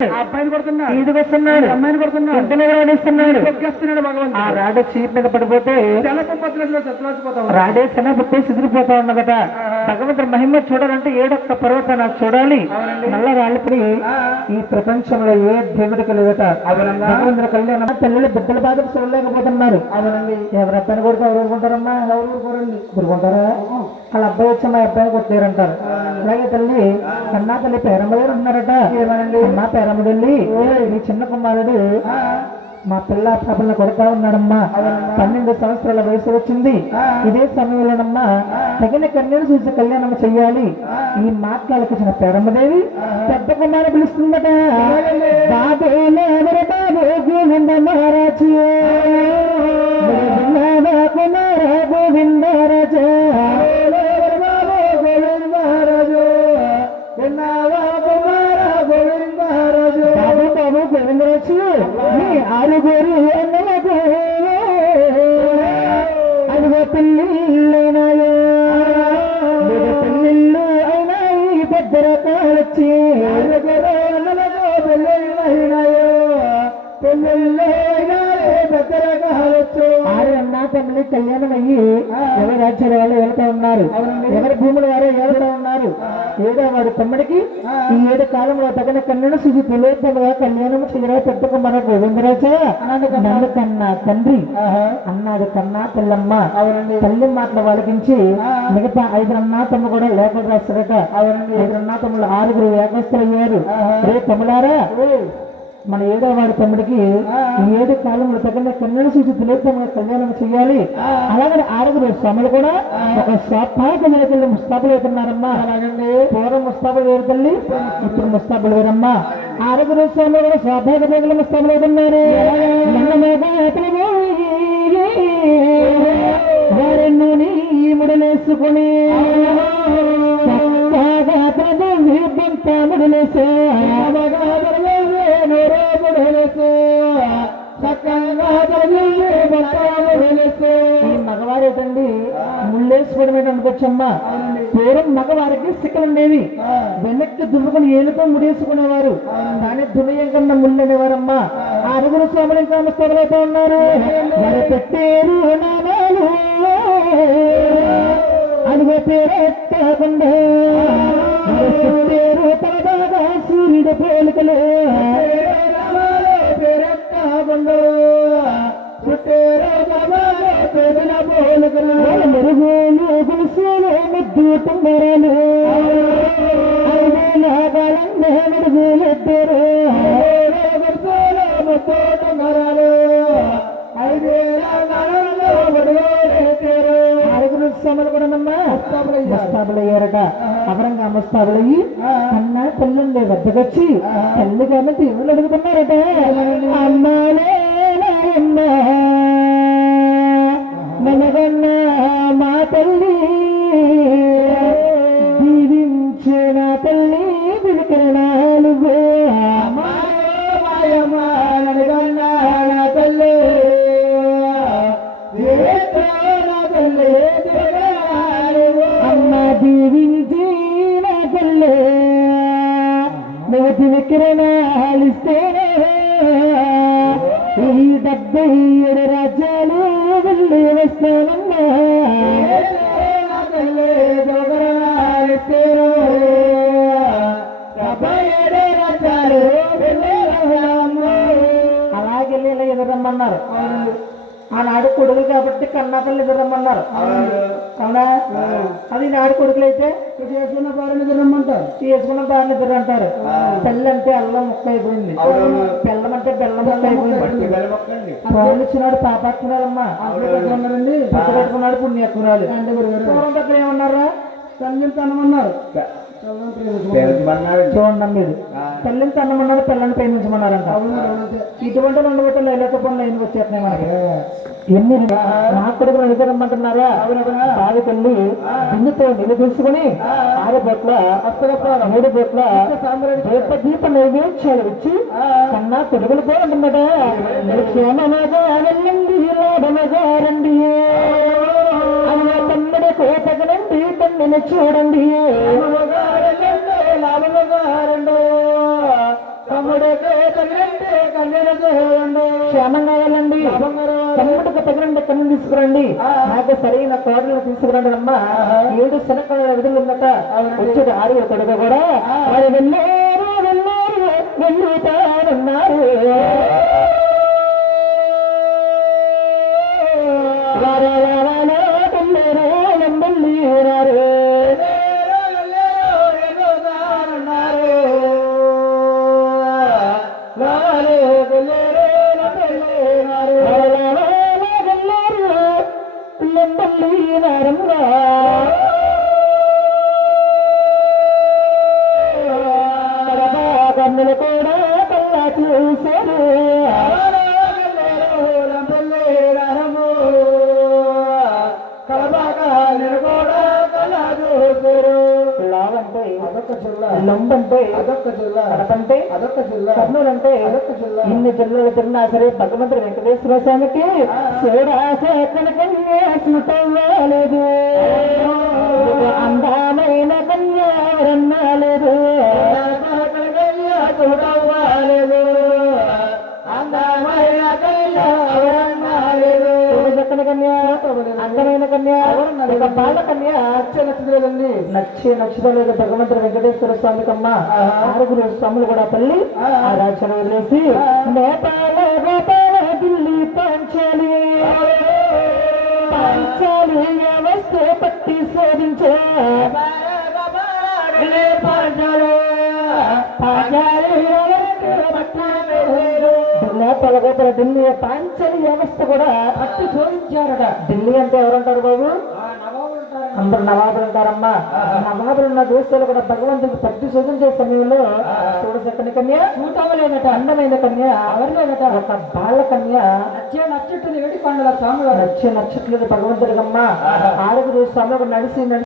అబ్బాయిని కొడుతున్నాడు, ఈదుకు వస్తున్నాడు, అమ్మాయిని కొడుతున్నాడు, వెంటనే రాణిస్తున్నాడు. తొక్కేస్తున్నాడు భగవంతుడు. ఆ రాడు చీప్ మీద పడిపోతే రాడే శనబుట్టే సిదిరిపోతా ఉన్నదట. భగవంతుడు మహిమ చూడాలంటే ఏడొక్క పర్వత నాకు చూడాలి. నల్ల రాళ్ళపడి ఈ ప్రపంచంలో ఏ దేవుడికి లేదట. భగవంతుడు కళ్యాణం తల్లి బిడ్డల బాధ చూడలేకపోతున్నారు. ఎవరి అబ్బాయిని కొడితే ఎవరు ఊరుకుంటారమ్మా? ఊరుకుంటారా? వాళ్ళ అబ్బాయి వచ్చి మా అబ్బాయిని కొట్టారంటారు. అలాగే తల్లి కన్నా తల్లి పేరమ్మగారు ఉన్నారట. అమ్మా పేరమ్మడల్లి నీ చిన్న కుమారుడు మా పిల్ల పాపలను కొడతా ఉన్నాడమ్మా. 12 సంవత్సరాల వయసు వచ్చింది. ఇదే సమయంలోనమ్మా తగిన కన్యను చూసి కళ్యాణం చెయ్యాలి. ఈ మాట్లాడకు చిన్న పేరమ్మదేవి పెద్ద కుమారు పిలుస్తుందట. బాబు గోవింద మహారాజు, కుమార గోవింద రాజా, బాబు గోవిందరాజు మీ ఆరుగురు అన్నలకు అదిగో పెళ్ళిళ్ళైనాయో, పెళ్ళిళ్ళు అయినాయి పెద్ద రకాలొచ్చి ఆరుగురు అన్నలకు పెళ్ళిళ్ళైనాయో, పెళ్ళిళ్ళు పెద్ద రకాలొచ్చు. ఆరు అన్నా తల్లి కళ్యాణం అయ్యి ఎవరి రాజ్యాల వాళ్ళు వెళ్తా ఉన్నారు, ఎవరి భూముల వారే వెళ్తా ఉన్నారు. ఏదో వాడు తమ్ముడికి ఈ 7 కాలంలో తగిన కన్యను సుజి తెలియకుండా కళ్యాణం చేయరా పెద్ద మన గోవిందరాజా నన్ను కన్నా తండ్రి అన్నాడు కన్నా తెల్లమ్మ. తల్లి మాటలు వాళ్ళకించి మిగతా 5 అన్నా తమ్ము కూడా లేఖలు రాస్తారట. 5 అన్నా తమ్ముళ్ళు 6 ఏకస్తులు అయ్యారు. రే తమ్ముడారా, మన 7వ వాడి తమ్ముడికి ఈ 7 కాలంలో తగిన కన్యను చూసి తెలియకుండా కళ్యాణం చెయ్యాలి. అలాగే 6 స్వాములు కూడా ఒక స్వాభావిక వేరుతల్లి ముస్తాబులు అవుతున్నారమ్మా. అలాగండి పూర్వం ముస్తాబులు వేరు తల్లి, ఇప్పుడు ముస్తాబులు వేరమ్మా. 6 స్వాములు కూడా స్వాభావిక వేగులు ముస్తాబులు అవుతున్నారు. వారెన్నో ముడలేసుకుని ముడలేసే ఈ మగవారేటండి ముళ్ళేసుకోవడం అనుకోవచ్చమ్మా. పూర్వం మగవారికి సిక్కలు ఉండేవి, వెనక్కి దుమ్ముకుని ఏలుతో ముడేసుకునేవారు. కానీ దునియం కన్నా ముళ్ళు అనేవారమ్మా. 6 స్వాములు ఇంకా ముస్తాబులైతే ఉన్నారు. మరి పెట్టేరు నామాలు అదిగో పేరెట్టకుండా పేరు తలబాగా సూర్యుడు పోలికలు మెరుగులు గులుసులు ముద్దు తుంగరాలు మెరుగులెట్టారు. 6 సమలు కూడా ముస్తాబులయ్యారట. అపరంగా ముస్తాబులయ్యి అన్నా తల్లుండే వద్దకొచ్చి తల్లి కాబట్టి ఎవరు అడుగుతున్నారట. అమ్మాలే మనగన్నా మా తల్లి దీవించే నా తల్లి పిలికరణాలు తల్లి అమ్మ దీవించి నా తల్లి నోటి వికిరణాలిస్తే ఈ 77 రాజ్యాలు వెళ్ళి వస్తానమ్మా. అలాగే ఎదురమ్మన్నారు. ఆనాడు కొడుకులు కాబట్టి కన్నా తల్లి ఎదురమ్మన్నారు. అవునా? అది నాడు కొడుకులు అయితే చేసుకున్న భార్యను ఎదురమ్మంటారు, చేసుకున్న భార్యను ఎదురు అంటారు. పెళ్ళి అంటే అల్లం ముక్క అయిపోయింది, బెల్లం అంటే బెల్లం ముక్క అయిపోయింది. పౌరులు ఇచ్చినాడు పాపాత్మురాలమ్మా, పెట్టుకున్నారండి పెద్ద పెట్టుకున్నాడు పుణ్యత్మురాలు. పూర్వం పెద్ద ఏమన్నారా? తల్లిని తనమన్నారు, చూడండి మీరు తల్లిని తన్నమన్నారు, పిల్లని ప్రేమించమన్నారంట. ఇటువంటి 2 బట్టలు లేకపోతే లైన్కి వచ్చేస్తున్నాయి మనకి. ఎన్ని నా కొడుకులు నిజరమ్మంటున్నారా? ఆది తల్లి బిందుతో నిలు తీసుకుని 6 బొట్ల 3 బొట్ల దీప నైవేద్యాలు ఇచ్చి కన్నా కొడుకులు పోతుందట. క్షేమనగా వెళ్ళండి లాభనగా రండి అన్న తమ్ముడు కోపగలండి తమ్మిని చూడండి లాభనగా రండు తమ్ముడికి తగినంటే కన్యను చేయండి. క్షేమంగా వెళ్ళండి. తమ్ముడికి తగినంటే కన్ను తీసుకురండి. నాకు సరైన కోడలు తీసుకురండి అమ్మా. 7 శనకాల విధులు ఉందట. వచ్చేది 6 కొడుకు కూడా వారు వెళ్ళారు వెళ్ళారు వెళ్ళుతారన్నారు. కన్నులు కూడా కల్లా చూశారు. లావంటే అదొక జిల్లా, లంబంటే అదొక జిల్లా, కడపంటే అదొక జిల్లా, కర్నూలంటే అదొక జిల్లా. ఇన్ని జిల్లాలు తిన్నా సరే భగవంతుడు వెంకటేశ్వర స్వామికి చూడాలేదు. అందమైన కన్యా ఎవరన్నాలేదు. చూడవ్వాలేదు. అందమైన కన్యా ఎవరన్నాలేదు. చక్కని కన్యా, అందమైన కన్యా, బాల కన్యా నచ్చలేదండి. నచ్చలేదు భగవంతుడు వెంకటేశ్వర స్వామికి అమ్మ. 6 స్వాములు కూడా తల్లి ఆ రాజ్యాన్ని వదిలేసి నేపాల గోపాల ఢిల్లీ పాంచాలి వ్యవస్థ పట్టి శోధించే నేపాల గోపాల ఢిల్లీ పాంచాలి వ్యవస్థ కూడా పట్టి శోధించారట. ఢిల్లీ అంటే ఎవరంటారు బాబు? అందరు నవాబులు అంటారమ్మా. నవాబులు ఉన్న దేశాలు కూడా భగవంతుడికి పట్టి శోధించే సమయంలో చూడచక్కని కన్య, చూడలేదట అందమైన కన్య, ఎవరిలేదట ఒక బాల కన్య నచ్చట్లేదు. ఏడు పండుగ స్వామి నచ్చట్లేదు భగవంతుడికమ్మా. 6 స్వామి నడిచి